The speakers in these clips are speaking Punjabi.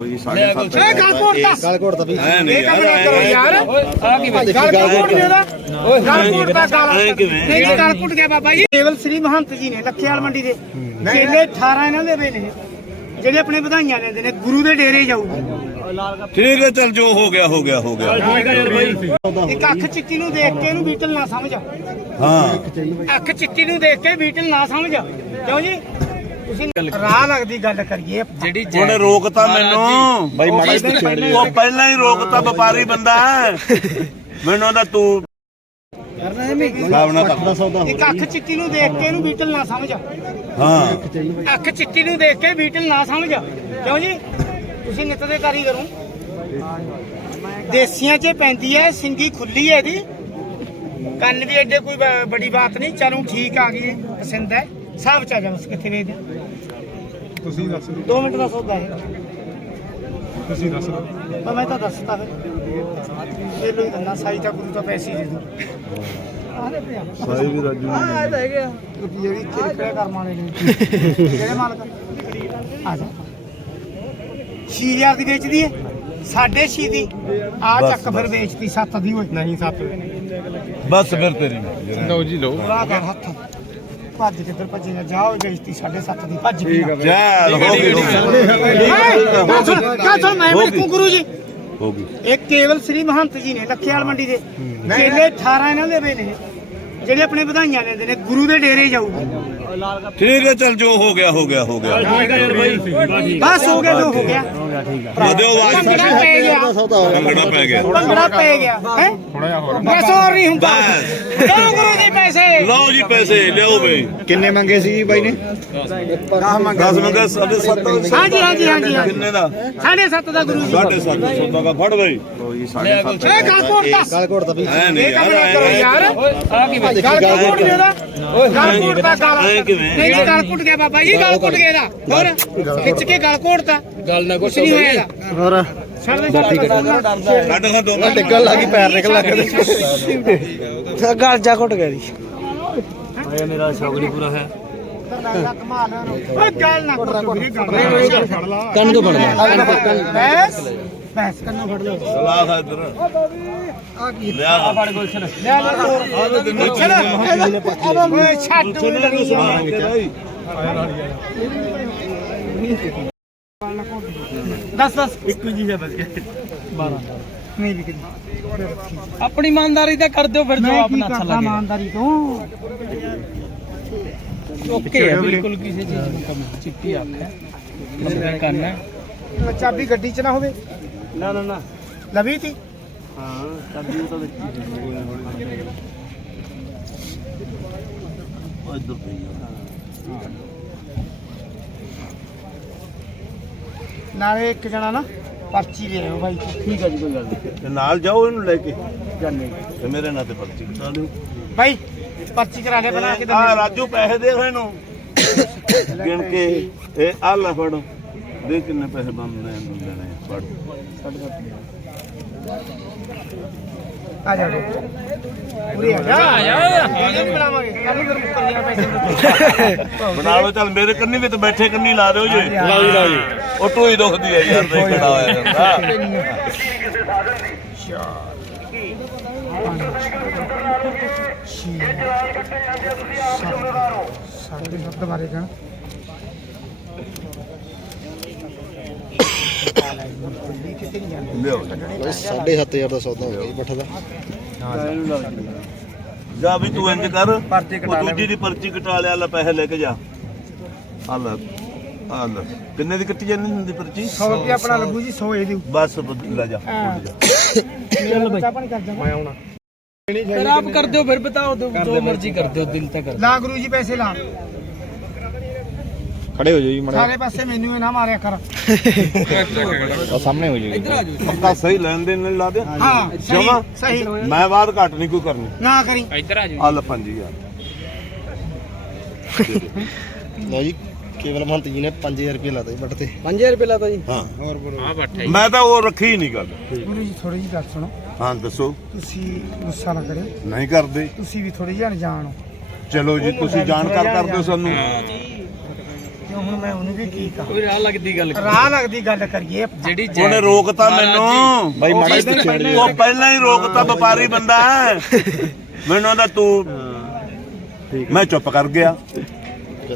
ਕੋਈ ਸਾਢੇ ਸੱਤ ਇਹ ਗੱਲ ਕੋਟਦਾ ਗਲ ਘੋੜਦਾ ਵੀ ਐ ਨਹੀਂ ਇਹ ਕੰਮ ਨਾ ਕਰੋ ਯਾਰ। ਆ ਕੀ ਭਾਜੀ ਗੱਲ ਕੋਟ ਨਹੀਂ ਉਹਦਾ ਗੱਲ ਕੋਟ ਦਾ ਗਾਲ। ਐ ਕਿਵੇਂ? ਨਹੀਂ ਜੀ, ਗੱਲ ਕੋਟ ਗਿਆ ਬਾਬਾ ਜੀ। ਕੇਵਲ ਸ੍ਰੀ ਮਹੰਤ ਜੀ ਨੇ ਲੱਖੇਵਾਲ ਮੰਡੀ ਦੇ। ਕੇਲੇ 18 ਇਹਨਾਂ ਦੇ ਵੇ ਨੇ। ਜਿਹੜੇ ਆਪਣੇ ਵਧਾਈਆਂ ਲੈਂਦੇ ਨੇ ਗੁਰੂ ਦੇ ਡੇਰੇ ਜਾਊਗੇ। ਠੀਕ ਹੈ ਚਲ ਜੋ ਹੋ ਗਿਆ ਹੋ ਗਿਆ ਹੋ ਗਿਆ। ਇੱਕ ਅੱਖ ਚਿੱਟੀ ਨੂੰ ਦੇਖ ਕੇ ਇਹਨੂੰ ਬੀਟਲ ਨਾ ਸਮਝ। ਹਾਂ। ਅੱਖ ਚਿੱਟੀ ਨੂੰ ਦੇਖ ਕੇ ਬੀਟਲ ਨਾ ਸਮਝ। ਕਿਉਂ ਜੀ? ਤੁਸੀਂ ਰਾਹ ਲੱਗਦੀ ਗੱਲ ਕਰੀਏ ਜਿਹੜੀ ਉਹਨੇ ਰੋਕਤਾ ਮੈਨੂੰ। ਬਾਈ ਮਾੜਾ ਜਿਹਾ ਪਿੱਛੇ ਹਟ ਉਹ ਪਹਿਲਾਂ ਹੀ ਰੋਕਤਾ ਵਪਾਰੀ ਬੰਦਾ। ਹੈ ਮੈਨੂੰ ਉਹਦਾ ਤੂੰ ਲਾਵਣਾ ਦਾ। ਸੌਦਾ ਹੋ ਇੱਕ ਅੱਖ ਚਿੱਟੀ ਨੂੰ ਦੇਖ ਕੇ ਇਹਨੂੰ ਬੀਟਲ ਨਾ ਸਮਝ। ਹਾਂ। ਅੱਖ ਚਿੱਟੀ ਨੂੰ ਦੇਖ ਕੇ ਬੀਟਲ ਨਾ ਸਮਝ। ਕਿਉਂ ਜੀ? ਤੁਸੀਂ ਨਿੱਤ ਦੇ ਹੋ ਦੇਸੀਆਂ 'ਚ ਪੈਂਦੀ ਹੈ ਸਿੰਗੀ ਖੁੱਲੀ ਹੈ ਇਹਦੀ। ਕੰਨ ਵੀ ਐਡੇ ਕੋਈ ਬੜੀ ਬਾਤ ਨਹੀਂ। ਚਲੋ ਠੀਕ ਆ ਗਈ ਪਸੰਦ ਹੈ ਸਾਬ ਚ ਜਾ ਬਸ ਕਿੱਥੇ ਵੇਚਦੇ ਤੁਸੀਂ ਦੱਸ ਦਿਓ। 2 ਮਿੰਟ ਦਾ ਸੌਦਾ ਹੈ। ਤੁਸੀਂ ਦੱਸ ਦਿਓ। ਪਰ ਮੈਂ ਤਾਂ ਦੱਸਤਾ ਫਿਰ। ਇਹ ਲੋਈ ਦੰਨਾ ਸਾਈ ਤਾਂ ਗੁਰੂ ਤਾਂ ਪੈਸੇ ਹੀ ਦੇ ਦੂੰ। ਸਾਈ ਵੀ ਰਾਜੂ ਆ ਤਾਂ ਹੈਗਾ ਜਿਹੜੀ ਕਿਰਪਾ ਕਰਮ ਵਾਲੇ ਨੇ। ਜਿਹੜੇ ਮਾਲਕ ਆ। ਜਾ। 6000 ਦੀ ਵੇਚਦੀ ਹੈ ਸਾਢੇ ਛੇ ਦੀ। ਆ ਚੱਕ ਫਿਰ ਵੇਚਤੀ 7 ਦੀ ਹੋਈ। ਨਹੀਂ 7 ਬਸ ਫਿਰ ਤੇਰੀ ਲਓ ਜੀ ਲਓ। ਬੁਲਾ ਕਰ ਹੱਥ। ਭੱਜ ਕਿੱਧਰ ਭੱਜੇ ਨਾ। ਜਾਓ ਵੇਚਤੀ 7.5 ਦੀ ਭੱਜ ਗਈ ਚੱਲ ਹੋ ਗਈ ਸੁਣ ਮੈਂ ਗੁਰੂ ਜੀ? ਹੋ ਗਈ। ਇਹ ਕੇਵਲ ਸ੍ਰੀ ਮਹੰਤ ਜੀ ਨੇ ਲੱਖੇਵਾਲ ਮੰਡੀ ਦੇ ਕੇਲੇ 18 ਇਹਨਾਂ ਦੇ ਵੇ ਨੇ ਜਿਹੜੇ ਆਪਣੇ ਵਧਾਈਆਂ ਲੈਂਦੇ ਨੇ ਗੁਰੂ ਦੇ ਡੇਰੇ ਜਾਊਗੇ। ਠੀਕ ਹੈ ਚਲ ਜੋ ਹੋ ਗਿਆ ਹੋ ਗਿਆ ਹੋ ਗਿਆ। ਬਸ ਹੋ ਗਿਆ ਜੋ ਹੋ ਗਿਆ। ਵਧਿਓ ਆਵਾਜ਼। ਭੰਗੜਾ ਪੈ ਗਿਆ। ਸੌਦਾ ਹੋ ਭੰਗੜਾ ਪੈ ਗਿਆ। ਭੰਗੜਾ ਪੈ ਗਿਆ ਹੈ? ਥੋੜਾ ਜਿਹਾ ਹੋਰ। ਬਸ ਹੋਰ ਨਹੀਂ ਹੁੰਦਾ। ਕਿਉਂ ਗੁਰੂ ਜੀ ਪੈਸੇ। ਲਓ ਜੀ ਪੈਸੇ ਲਿਓ ਬਈ। ਕਿੰਨੇ ਮੰਗੇ ਸੀ ਬਾਈ ਨੇ? 10 ਮੰਗਾ ਸਾਢੇ ਸੱਤ ਹਾਂਜੀ ਹਾਂਜੀ ਹਾਂਜੀ ਹਾਂਜੀ। ਕਿੰਨੇ ਦਾ? ਸਾਢੇ ਸੱਤ ਦਾ ਗੁਰੂ ਜੀ। ਸਾਢੇ ਸੱਤ ਸੌਦਾ ਦਾ ਫੜ ਬਈ। ਇਹ ਗੱਲ ਕੋਟਦਾ ਗਲ ਘੋੜਦਾ ਵੀ। ਐ ਨਹੀਂ ਕਰੋ ਯਾਰ। ਆ ਕੀ ਭਾਜੀ ਗੱਲ ਕੋਟ ਨਹੀਂ ਉਹਦਾ। ਗੱਲ ਕੋਟ ਦਾ ਗਾਲ। ਐ ਕਿਵੇਂ? ਨਹੀਂ ਜੀ, ਗੱਲ ਕੁੱਟ ਗਿਆ ਬਾਬਾ ਜੀ ਗੱਲ ਕੁੱਟ ਗਿਆ ਇਹਦਾ। ਹੋਰ ਖਿੱਚ ਕੇ ਗੱਲ ਕੋਟਦਾ ਗੱਲ ਨਾ ਕੁਛ ਨਹੀਂ ਹੋਇਆ ਹੋਰ। ਛੱਡ ਦੇ ਛੱਡ ਕੱਢ। ਖਾ ਦੋ ਡਿੱਗਣ ਲੱਗੀ ਪੈਰ ਨਿਕਲ ਲੱਗ ਗਲ ਜਾ ਘੁੱਟ ਗਿਆ ਜੀ। ਕਮਾਲ ਹੈ ਓਏ ਗੱਲ ਨਾ ਕੁੱਟ ਵੀਰੇ ਗੱਲ ਫੜ ਲਾ। ਕੰਨ ਤੋਂ ਫੜ ਲੈ। ਬੈਸ ਬੈਸ ਕੰਨੋਂ ਫੜ ਲਓ ਸਲਾਹ ਹੈ ਇੱਧਰ। ਲਿਆ ਫੜ ਲੈ ਲੈ ਹੋਰ ਚਲ ਓਏ ਛੱਡ। ਓਏ ਲੜੀ ਦਸ ਦਸ। ਇੱਕ ਜੀ ਹੈ ਬਸ। 12 ਨਹੀਂ ਵੀ ਆਪਣੀ ਇਮਾਨਦਾਰੀ ਤਾਂ ਕਰ ਦਿਓ ਫਿਰ ਜੋ ਮੈਂ ਕੀ ਆਪਣਾ ਅੱਛਾ ਲੱਗੇ। ਇਮਾਨਦਾਰੀ ਤੋਂ? ਓਕੇ ਹੈ ਬਿਲਕੁਲ ਕਿਸੇ ਚੀਜ਼ ਨੂੰ ਕਮ ਚਿੱਟੀ ਅੱਖ ਹੈ। ਕੰਨ ਹੈ। ਚਾਬੀ ਗੱਡੀ 'ਚ ਨਾ ਹੋਵੇ। ਨਾ ਨਾ ਨਾ। ਲਵੀ ਤੀ? ਹਾਂ ਚਾਬੀ ਉਹ ਤਾਂ ਵਿੱਚ ਇੱਧਰ ਪਈ ਨਾਲੇ ਇੱਕ ਜਣਾ ਨਾ ਪਰਚੀ ਲੈ ਆਓ ਬਾਈ ਠੀਕ ਹੈ ਜੀ ਕੋਈ ਗੱਲ ਨਹੀਂ। ਤੇ ਨਾਲ ਜਾਓ ਇਹਨੂੰ ਲੈ ਕੇ। ਜਾਣੇ ਤੇ ਮੇਰੇ ਨਾਂ ਤੇ ਪਰਚੀ ਕਟਾ ਦਿਓ। ਬਾਈ ਪਰਚੀ ਕਰਾ ਲੈ ਬਣਾ ਕੇ ਆ ਦਿੰਦੇ ਰਾਜੂ ਪੈਸੇ ਦੇ ਇਹਨੂੰ। ਗਿਣ ਕੇ ਇਹ ਆ ਲੈ ਫੜ। ਦੇ ਕਿੰਨੇ ਪੈਸੇ ਆ ਇਹਨੂੰ ਦੇਣੇ ਆ, ਫੜ ਆ ਜਾ ਪੂਰੀ ਆ ਜਾ। ਆ ਜਾ ਨਹੀਂ ਬਣਾਵਾਂਗੇ ਕੱਲ ਨੂੰ ਮੁੱਕਰ ਜਾਣਾ ਪੈਸੇ ਬਣਾ ਲਓ ਚੱਲ ਮੇਰੇ ਕੰਨੀ ਵੀ ਤੇ ਬੈਠੇ ਕੰਨੀ ਲਾ ਦਿਓ ਜੀ। ਲਾਓ ਜੀ ਲਾਓ ਜੀ। ਉਹ ਟੂਈ ਦੁਖਦੀ ਹੈ ਯਾਰ ਤੇ ਖੜਾ ਹੋਇਆ ਜਾਂਦਾ। ਸਾਡੇ ਸੱਤ ਬਾਰੇ ਕਹਣ ਲਿਓ 7500 ਦਾ ਸੌਦਾ ਹੋ ਗਿਆ ਜੀ ਬੱਠਾ ਦਾ। ਜਾ ਵੀ ਤੂੰ ਇੰਜ ਕਰ ਉਹ ਦੂਜੀ ਦੀ ਪਰਚੀ ਕਟਾ ਲਿਆ ਲੈ ਪੈਸੇ ਲੈ ਕੇ ਜਾ। ਆ ਲੈ ਆ ਲੈ। ਕਿੰਨੇ ਦੀ ਕੱਟੀ ਜਾਂਦੀ ਹੁੰਦੀ ਪਰਚੀ? 100 ਰੁਪਏ ਆਪਣਾ ਲੱਗੂ ਜੀ 100 ਇਹ ਦਿਓ ਬਸ ਲੈ ਜਾ ਬੱਚਾ ਪਾਣੀ ਕਰ ਜਾਵਾਂ ਫਿਰ ਆਪ ਕਰ ਦਿਓ ਫਿਰ ਬਤਾਓ ਜੋ ਜੋ ਮਰਜ਼ੀ ਕਰ ਦਿਓ ਦਿਲ ਤੇ ਕਰ ਲਾ ਗੁਰੂ ਜੀ ਪੈਸੇ ਲਾ। ਖੜੇ ਹੋ ਜਾਓ ਜੀ ਮੜਾ ਸਾਰੇ ਪਾਸੇ ਮੈਨੂੰ ਇਹ ਨਾ ਮਾਰਿਆ ਕਰ। ਸਾਹਮਣੇ ਹੋ ਜਾਓ ਇੱਧਰ ਆ ਜਾਓ। ਪੱਕਾ ਸਹੀ ਲੈਣ ਦੇਣ ਨਾਲ ਲਾ ਦੇ ਹਾਂ ਸਹੀ ਜਮਾਂ? ਸਹੀ। ਮੈਂ ਬਾਅਦ ਘੱਟ ਨਹੀਂ ਕੋਈ ਕਰਨੀ। ਨਾ ਕਰੀ। ਇੱਧਰ ਆ ਜਾਓ। ਆ ਲੈ 5000 ਲਓ ਜੀ ਕੇਵਲ ਮਹੰਤ ਜੀ ਨੇ 5000 ਰੁਪਏ ਲਾਤਾ ਜੀ ਬੱਠ ਤੇ। 5000 ਰੁਪਏ ਲਾਤਾ ਜੀ? ਹਾਂ। ਆ ਬੱਠਾ ਮੈਂ ਤਾਂ ਉਹ ਰੱਖੀ ਹੀ ਨਹੀਂ ਗੱਲ। ਗੁਰੂ ਜੀ ਥੋੜੀ ਜਿਹੀ ਗੱਲ ਸੁਣੋ। ਹਾਂ ਦੱਸੋ। ਤੁਸੀਂ ਗੁੱਸਾ ਨਾ ਕਰਿਓ। ਨਹੀਂ ਕਰਦੇ। ਤੁਸੀਂ ਵੀ ਥੋੜੀ ਜਿਹੀ ਅਣਜਾਣ ਹੋ। ਚਲੋ ਜੀ ਤੁਸੀਂ ਜਾਣਕਾਰ ਕਰ ਦਿਓ ਸਾਨੂੰ। ਹੁਣ ਮੈਂ ਉਹਨੂੰ ਵੀ ਕੀ ਕਹਾਂ। ਕੋਈ ਰਾਹ ਲੱਗਦੀ ਗੱਲ ਰਾਹ ਲੱਗਦੀ ਗੱਲ ਕਰੀਏ ਆਪਾਂ। ਜਿਹੜੀ ਉਹਨੇ ਰੋਕਤਾ ਮੈਨੂੰ। ਬਾਈ ਮਾੜਾ ਜਿਹਾ ਉਹ ਪਹਿਲਾਂ ਹੀ ਰੋਕਤਾ ਵਪਾਰੀ ਬੰਦਾ ਹੈ। ਮੈਨੂੰ ਆਂਦਾ ਤੂੰ ਮੈਂ ਚੁੱਪ ਕਰ ਗਿਆ।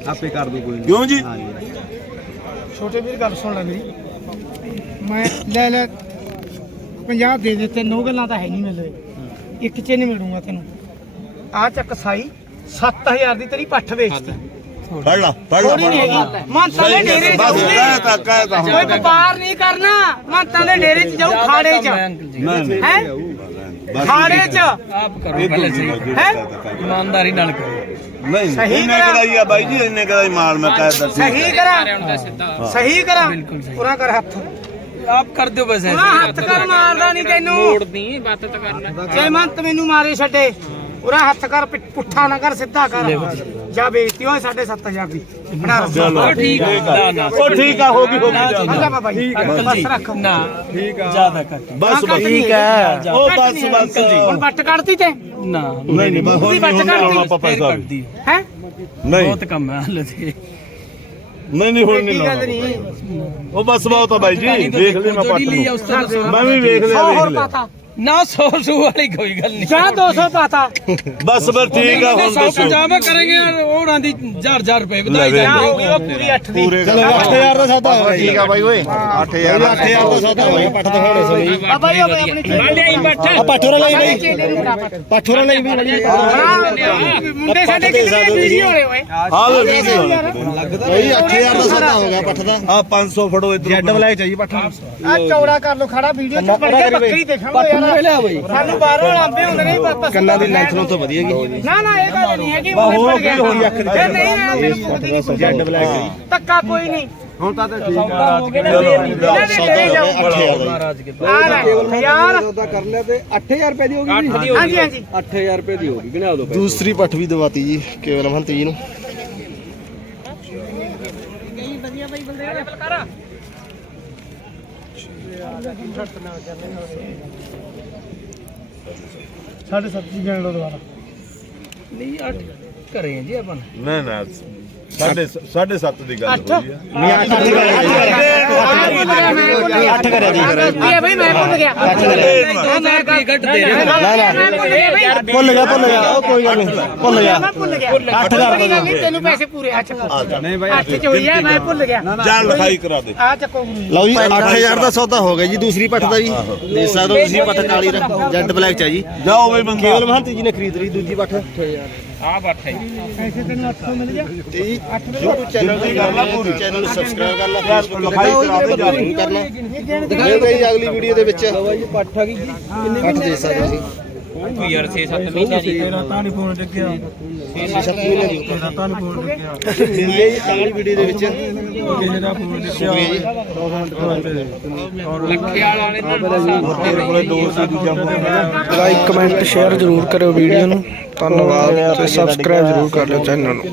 ਆਪੇ ਕਰ ਦੂ ਕੋਈ ਕਿਉਂ ਜੀ? ਛੋਟੇ ਵੀਰ ਗੱਲ ਸੁਣ ਲੈ ਮੇਰੀ। ਮੈਂ ਲੈ ਲੈ 50 ਦੇ ਦਿੱਤੇ ਨੋ ਗੱਲਾਂ ਤਾਂ ਹੈ ਨਹੀਂ ਮਿਲਦੇ ਇੱਕ ਚ ਨਹੀਂ ਮਿਲੂੰਗਾ ਤੈਨੂੰ। ਆ ਚੱਕ ਸਾਈ 7000 ਦੀ ਤੇਰੀ ਪੱਠ ਵੇਚਤੀ। ਫੜ ਲਾ ਫੜ ਲਾ ਥੋੜੀ ਨਹੀਂ ਹੈਗੀ ਮਾਨਤਾ ਦੇ ਡੇਰੇ ਬਸ ਜਾਊਗੀ। ਕਹਿਤਾ ਕਹਿਤਾ ਕੋਈ ਵਪਾਰ ਨਹੀਂ ਕਰਨਾ। ਮਾਨਤਾ ਦੇ ਡੇਰੇ ਚ ਜਾਊ ਖਾੜੇ ਚ। ਜੀ ਨਹੀਂ ਹੈ? ਖਾੜੇ ਚ। ਆਪ ਕਰੋ ਪਹਿਲੇ ਸਹੀ। ਹੈ? ਇਮਾਨਦਾਰੀ ਨਾਲ ਕਰੋ। ਨਹੀਂ ਸਹੀ ਇੰਨੇ ਕਰਾ। ਕਰਾਈ ਆ ਬਾਈ ਜੀ ਇੰਨੇ ਕਰਾਈ ਮਾਲ ਮੈਂ ਕਹਿਤਾ ਸਹੀ ਕਰਾਂ। ਸਹੀ ਕਰਾਂ। ਬਿਲਕੁਲ ਸਹੀ। ਪੂਰਾ ਕਰ ਹੱਥ। ਆਪ ਕਰ ਦਿਓ ਬਸ ਪੂਰਾ ਹੱਥ ਕਰ ਮਾਰਦਾ ਨਹੀਂ ਤੈਨੂੰ। ਮੋੜਦੀ ਬਾਤ ਤਾਂ ਕਰਨਾ। ਜੈ ਮੰਤ ਮੈਨੂੰ ਮਾਰੇ ਛੱਡੇ। ਪੂਰਾ ਹੱਥ ਕਰ ਪਿ- ਪੁੱਠਾ ਨਾ ਕਰ ਸਿੱਧਾ ਕਰ। ਜਾ ਬੇਇੱਜ਼ਤੀ ਹੋਏ 7500 ਦੀ। ਬਣਾ ਰੱਖ ਚਲੋ ਠੀਕ ਆ। ਨਾ ਨਾ ਉਹ ਠੀਕ ਆ ਹੋ ਗਈ ਹੋ ਗਈ। ਅੱਲਾ ਬਾਬਾ ਜੀ। ਬਸ ਰੱਖ। ਨਾ ਠੀਕ ਆ। ਜ਼ਿਆਦਾ ਘੱਟ। ਬਸ ਬਸ ਠੀਕ ਹੈ ਉਹ ਬਸ ਬਸ ਹੁਣ ਬੱਟ ਕੱਢਤੀ ਤੇ? ਨਾ। ਨਹੀਂ ਨਹੀਂ ਬਸ ਹੁਣ ਬੱਟ ਨਹੀਂ ਕੱਢਤੀ। ਲਾਉਣਾ ਆਪਾਂ ਫੇਰ ਪੈਸਾ। ਕੱਟਦੀ ਹੈ? ਨਹੀਂ। ਬਹੁਤ ਕੰਮ ਹੈ ਹਲੇ ਤੇ। ਨਹੀਂ ਨਹੀਂ ਹੁਣ ਨਹੀਂ ਕੀ ਗੱਲ ਲਾਉਣਾ ਨਹੀਂ? ਉਹ ਬਸ ਬਹੁਤ ਆ ਬਾਈ ਜੀ। ਵੇਖ ਲਈ ਮੈਂ ਪੱਟ ਲਈ ਆ ਨੂੰ ਉਸ ਤੋਂ ਦੱਸੋ ਮੈਂ ਵੀ ਵੇਖ 100 ਲਿਆ ਹੋਰ ਵੇਖ ਲਿਆ। ਪਾਤਾ। ਨਾ 100 ਸੂ ਵਾਲੀ ਕੋਈ ਗੱਲ ਨਹੀਂ। ਜਾਂ 200 ਪਾਤਾ। ਬਸ ਫਿਰ ਠੀਕ ਆ ਹੁਣ ਦੱਸੋ। ਪੰਜਾਬਾ ਕਰਾਂਗੇ ਉਹਨਾਂ ਦੀ 1000 ਰੁਪਏ ਵਧਾਈ ਜਾਂ ਹੋ ਗਈ ਉਹ ਪੂਰੀ 8 ਦੀ। ਚਲੋ 8000 ਦਾ ਸੌਦਾ ਹੋ ਗਿਆ ਠੀਕ ਆ ਬਾਈ ਓਏ। 8000 8000 ਦਾ ਸੌਦਾ ਹੋ ਗਿਆ ਪੱਠ ਦਿਖਾਉਣੇ ਸੋਈ ਬਾਬਾ ਜੀ ਉਹ ਆਪਣੀ ਚੇਲੇ ਆ ਪੱਠੋਰਾ ਲਈ ਬਈ। ਪੱਠੋਰਾ ਲਈ ਵੀ। ਮੁੰਡੇ ਸਾਡੇ ਕਿੰਨੇ ਵੀਡੀਓ ਵਾਲੇ ਓਏ। ਆ ਵੇ ਵੀਡੀਓ ਬਈ 8000 ਦਾ ਸੌਦਾ ਹੋ ਗਿਆ ਪੱਠ ਦਾ। ਆ 500 ਫੜੋ ਇਧਰ। ਜੈਡ ਬਲੈਕ ਚਾਹੀਏ ਪੱਠ। ਆ ਚੌੜਾ ਕਰ ਲੋ ਖੜਾ ਵੀਡੀਓ ਚ ਬਣ ਕੇ ਬੱਕਰੀ ਦੇਖਾਂਗੇ ਯਾਰ। ਲਿਆ ਬਈ। ਕੰਨਾਂ ਦੀ ਲੈਂਥ ਨੂੰ ਤਾਂ ਵਧੀਆ ਗਈ। ਨਾ ਨਾ ਇਹ ਗੱਲ ਨਹੀਂ ਹੈਗੀ ਬਾਹੋ ਕੀ ਹੋਈ ਅੱਖ ਦੀ ਨਹੀਂ ਜੈਡ ਬਲੈਕ ਤੱਕਾ ਕੋਈ ਨਹੀਂ। ਹੁਣ ਤਾਂ ਠੀਕ ਆ। ਕਰ ਲਿਆ ਤੇ 8000 ਰੁਪਏ ਦੀ ਹੋ ਗਈ ਹਾਂਜੀ ਹਾਂਜੀ। 8000 ਰੁਪਏ ਦੀ ਹੋ ਗਈ ਗਿਣਾ ਦੋ ਦੂਸਰੀ ਪੱਠ ਵੀ ਦਵਾਤੀ ਜੀ ਕੇਵਲ ਮਹੰਤ ਜੀ ਨੂੰ। ਗਈ ਵਧੀਆ ਬਾਈ ਬੰਦੇ ਆ ਬਲਕਾਰਾ ਛੱਟ ਨਾ ਕਰਨੇ 7.5 ਗਿਣ ਲਓ ਦੁਬਾਰਾ। ਨਹੀਂ ਅੱਠ ਘਰੇ ਆ ਜੀ ਆਪਾਂ। ਨਾ ਨਾ ਸਾਢੇ ਸਾਢੇ 7 ਦੀ ਗੱਲ ਅੱਠ ਹੋਈ ਆ ਮੀਆਂ ਅੱਠ ਕਰਿਆ ਅੱਠ ਕਰਿਆ ਜੀ ਇਹ ਬਈ ਮੈਂ ਭੁੱਲ ਗਿਆ ਅੱਠ ਕਰਿਆ ਮੈਂ ਘੱਟ ਦੇ ਰਹੇ ਨਾ ਨਾ ਭੁੱਲ ਗਿਆ ਭੁੱਲ ਗਿਆ ਉਹ ਕੋਈ ਗੱਲ ਨਹੀਂ ਭੁੱਲ ਗਿਆ ਮੈਂ ਭੁੱਲ ਗਿਆ ਅੱਠ ਹਜ਼ਾਰ ਕੋਈ ਗੱਲ ਨਹੀਂ ਤੈਨੂੰ ਪੈਸੇ ਪੂਰੇ ਆ ਚੱਕੋ ਨਹੀਂ ਬਾਈ ਅੱਠ ਚ ਹੋਈ ਆ ਮੈਂ ਭੁੱਲ ਗਿਆ ਜਾਨ ਲਿਖਾਈ ਕਰਾ ਦੇ ਆ ਚੱਕੋ ਗੁਰੂ ਲਓ ਜੀ 8000 ਦਾ ਸੌਦਾ ਹੋ ਗਿਆ ਜੀ ਦੂਸਰੀ ਪੱਠ ਦਾ ਜੀ ਦੇਖ ਸਕਦੇ ਹੋ ਤੁਸੀਂ ਪੱਠ ਕਾਲੀ ਦਾ ਜੈਡ ਬਲੈਕ ਚ ਹੈ ਜੀ ਜਾਓ ਬਈ ਬੰਦਾ ਕੇਵਲ ਮਹੰਤ ਜੀ ਨੇ ਖਰੀਦ ਲਈ ਦੂਜੀ ਪੱਠ ਪੈਸੇ ਤੈਨੂੰ 800 ਮਿਲ ਗਿਆ। ਤੇ ਜੀ YouTube ਚੈਨਲ ਤੇ ਕਰ ਲਾ ਪੂਰੀ। ਚੈਨਲ ਨੂੰ ਸਬਸਕ੍ਰਾਈਬ ਕਰ ਲਾ Facebook ਲਿਖਾਈ ਕਰਾ ਦੇ ਜਾ ਤੇ ਕਰਨਾ ਦਿਖਾਉਂਗੇ ਜੀ। ਅਗਲੀ ਵੀਡੀਓ ਦੇ ਵਿੱਚ। ਪੱਠ ਆ ਗਈ ਜੀ। ਪੱਠ ਦੇ ਸਕਦੇ ਹੋ ਤੁਸੀਂ ਯਾਰ 6-7 ਮਹੀਨੇ ਦੀ ਛੇ ਸੱਤ ਮਹੀਨੇ ਦੀ ਮਿਲਦੇ ਜੀ ਅਗਲੀ ਵੀਡੀਓ ਦੇ ਵਿੱਚ ਸ਼ੁਕਰੀਆ ਜੀ ਲੱਖੇ ਵਾਲਾ ਨੇ ਨਾ ਤੇਰੇ ਕੋਲੇ ਦੋ ਸੀ ਦੂਜਾ ਮੋਬਾਈਲ ਲਾਈਕ ਕਮੈਂਟ ਸ਼ੇਅਰ ਜ਼ਰੂਰ ਕਰਿਓ ਵੀਡੀਓ ਨੂੰ ਧੰਨਵਾਦ ਤੇ ਸਬਸਕ੍ਰਾਈਬ ਜ਼ਰੂਰ ਕਰ ਲਿਓ ਚੈਨਲ ਨੂੰ